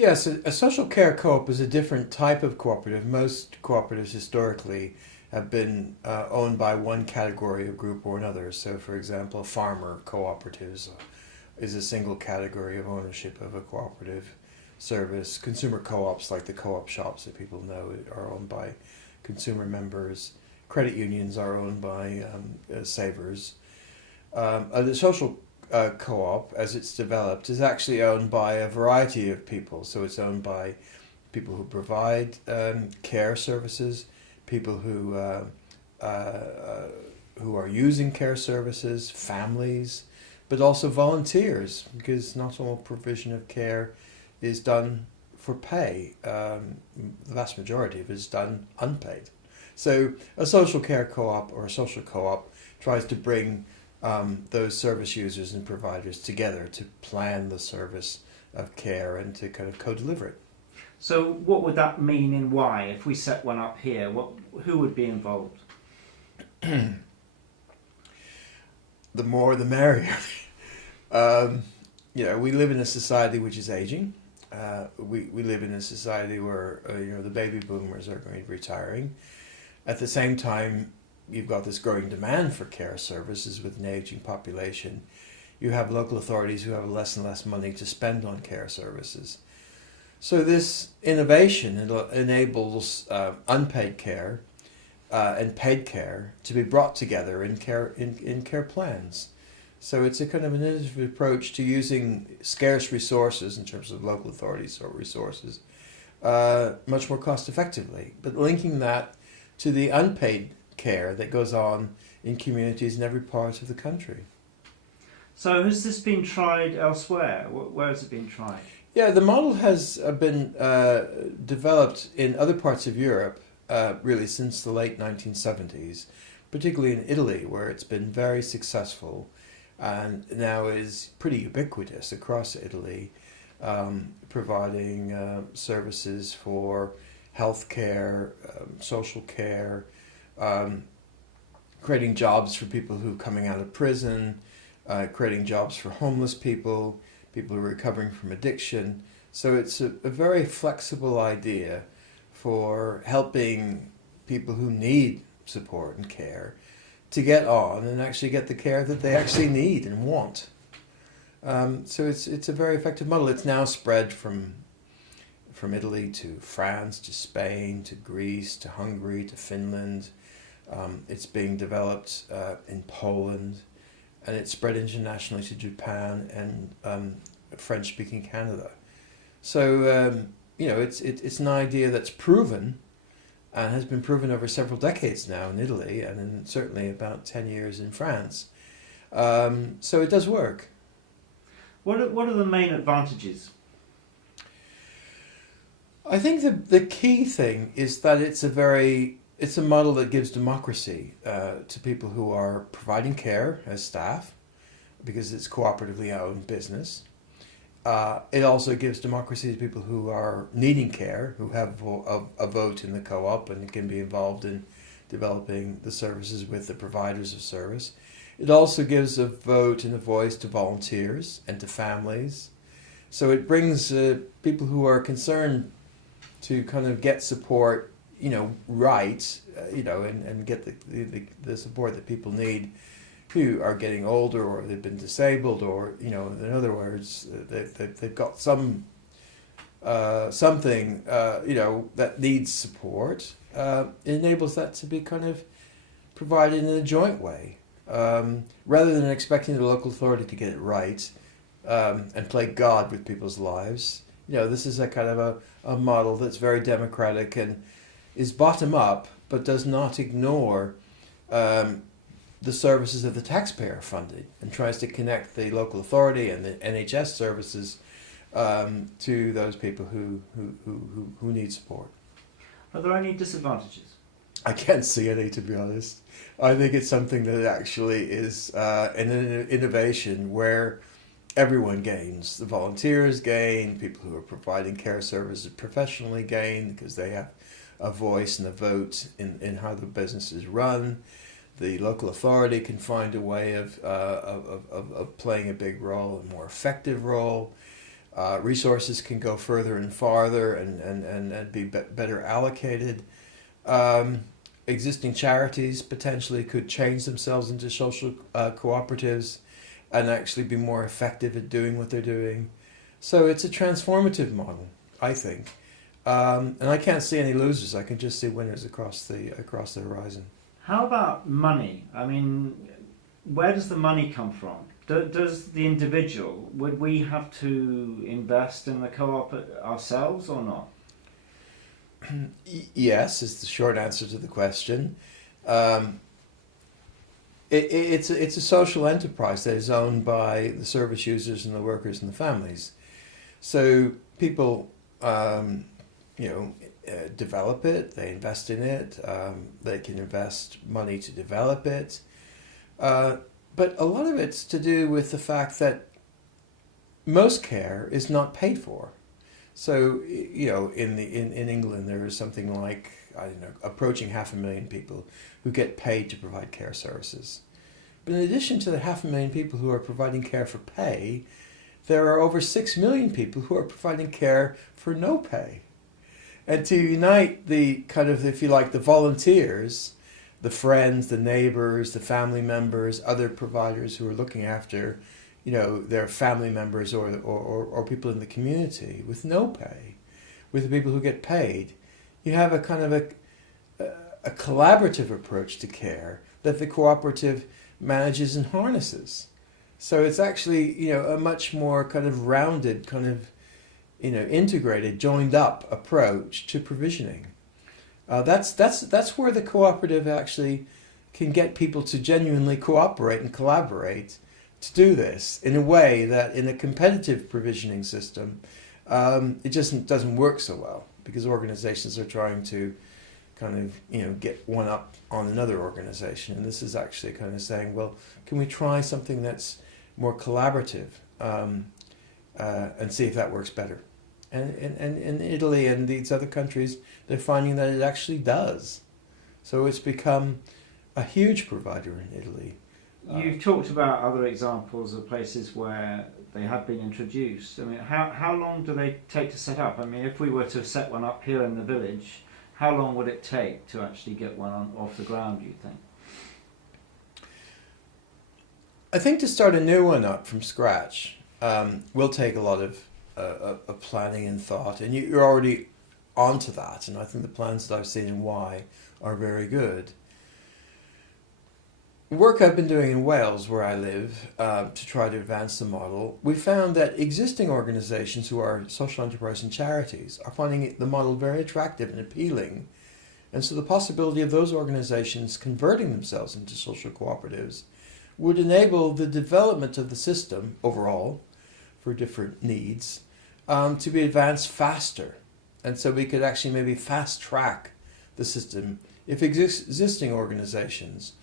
Yes, a social care co-op is a different type of cooperative. Most cooperatives historically have been owned by one category of group or another. So, for example, farmer cooperatives is a single category of ownership of a cooperative service. Consumer co-ops, like the co-op shops that people know, are owned by consumer members. Credit unions are owned by savers. The social co-op, as it's developed, is actually owned by a variety of people. So it's owned by people who provide care services, people who are using care services, families, but also volunteers, because not all provision of care is done for pay. The vast majority of it is done unpaid. So a social care co-op or a social co-op tries to bring those service users and providers together to plan the service of care and to kind of co-deliver it. So what would that mean in why? If we set one up here, who would be involved? The more the merrier. We live in a society which is aging. We live in a society where the baby boomers are going to be retiring. At the same time, you've got this growing demand for care services with an aging population. You have local authorities who have less and less money to spend on care services. So this innovation enables unpaid care and paid care to be brought together in care plans. So it's a kind of an innovative approach to using scarce resources in terms of local authorities or resources much more cost effectively, but linking that to the unpaid care that goes on in communities in every part of the country. So has this been tried elsewhere? Where has it been tried? Yeah, the model has been developed in other parts of Europe really since the late 1970s, particularly in Italy, where it's been very successful and now is pretty ubiquitous across Italy, providing services for healthcare, social care, creating jobs for people who are coming out of prison, creating jobs for homeless people who are recovering from addiction. So it's a very flexible idea for helping people who need support and care to get on and actually get the care that they actually need and want. So it's a very effective model. It's now spread from Italy to France to Spain to Greece to Hungary to Finland. It's being developed in Poland, and it's spread internationally to Japan and French-speaking Canada. So it's an idea that's proven and has been proven over several decades now in Italy, and certainly about 10 years in France. So it does work. What are the main advantages? I think the key thing is that it's a model that gives democracy to people who are providing care as staff, because it's cooperatively owned business. It also gives democracy to people who are needing care, who have a vote in the co-op and can be involved in developing the services with the providers of service. It also gives a vote and a voice to volunteers and to families. So it brings people who are concerned to kind of get support, right, and get the support that people need who are getting older or they've been disabled or, in other words, they've got something, that needs support. It enables that to be kind of provided in a joint way, rather than expecting the local authority to get it right and play God with people's lives. This is a kind of a model that's very democratic and is bottom up, but does not ignore the services that the taxpayer funded and tries to connect the local authority and the NHS services to those people who need support. Are there any disadvantages? I can't see any, to be honest. I think it's something that actually is an innovation where everyone gains. The volunteers gain, people who are providing care services professionally gain because they have a voice and a vote in how the business is run. The local authority can find a way of playing a big role, a more effective role. Resources can go further and farther and be better allocated. Um, Existing charities potentially could change themselves into social cooperatives and actually be more effective at doing what they're doing. So it's a transformative model, I think. And I can't see any losers. I can just see winners across the horizon. How about money? I mean, where does the money come from? Does the individual, would we have to invest in the co-op ourselves or not? Yes, is the short answer to the question. Um, it's a social enterprise that is owned by the service users and the workers and the families. So people, develop it. They invest in it. They can invest money to develop it. But a lot of it's to do with the fact that most care is not paid for. So in England there is something like, I don't know, approaching 500,000 people who get paid to provide care services. But in addition to the 500,000 people who are providing care for pay, there are over 6 million people who are providing care for no pay. And to unite the kind of, if you like, the volunteers, the friends, the neighbors, the family members, other providers who are looking after, their family members or people in the community with no pay, with the people who get paid, you have a kind of a collaborative approach to care that the cooperative manages and harnesses. So it's actually, a much more kind of rounded, kind of, integrated, joined up approach to provisioning. That's where the cooperative actually can get people to genuinely cooperate and collaborate to do this in a way that in a competitive provisioning system, it just doesn't work so well because organizations are trying to kind of, get one up on another organization. And this is actually kind of saying, well, can we try something that's more collaborative and see if that works better? And in Italy and these other countries, they're finding that it actually does. So it's become a huge provider in Italy. You've talked about other examples of places where they have been introduced. I mean, how long do they take to set up? I mean, if we were to set one up here in the village, how long would it take to actually get one off the ground, do you think? I think to start a new one up from scratch will take a lot of planning and thought, and you're already onto that, and I think the plans that I've seen in Y are very good. Work I've been doing in Wales, where I live, to try to advance the model, we found that existing organisations who are social enterprise and charities are finding the model very attractive and appealing, and so the possibility of those organisations converting themselves into social cooperatives would enable the development of the system overall for different needs to be advanced faster. And so we could actually maybe fast track the system if existing organisations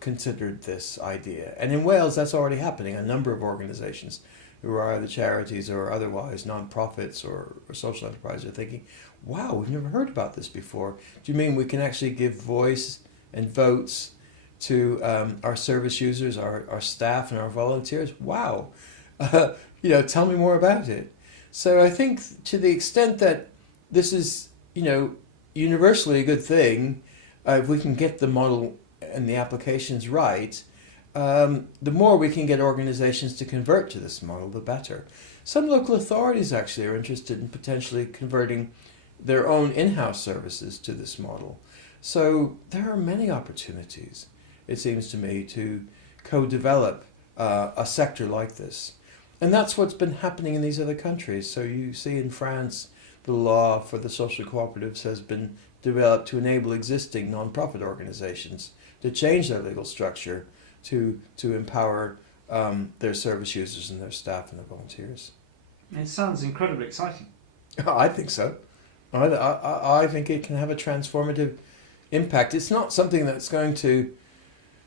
considered this idea. And in Wales, that's already happening. A number of organisations who are either charities or otherwise non-profits or social enterprises are thinking, wow, we've never heard about this before. Do you mean we can actually give voice and votes to our service users, our staff and our volunteers? Wow. Tell me more about it. So I think to the extent that this is, universally a good thing, if we can get the model and the applications right, the more we can get organizations to convert to this model, the better. Some local authorities actually are interested in potentially converting their own in-house services to this model. So there are many opportunities, it seems to me, to co-develop a sector like this. And that's what's been happening in these other countries. So you see in France, the law for the social cooperatives has been developed to enable existing non-profit organizations to change their legal structure to empower their service users and their staff and their volunteers. It sounds incredibly exciting. I think so. I think it can have a transformative impact. It's not something that's going to,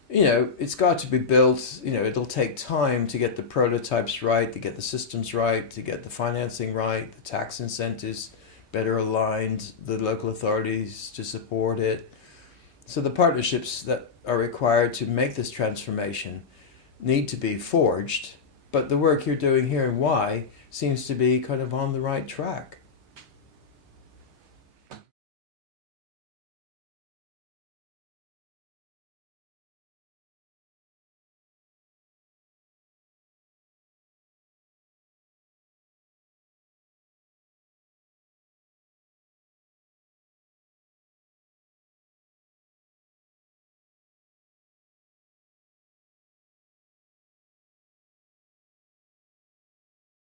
it's got to be built. It'll take time to get the prototypes right, to get the systems right, to get the financing right, the tax incentives better aligned, the local authorities to support it. So the partnerships that are required to make this transformation need to be forged, but the work you're doing here in Y seems to be kind of on the right track.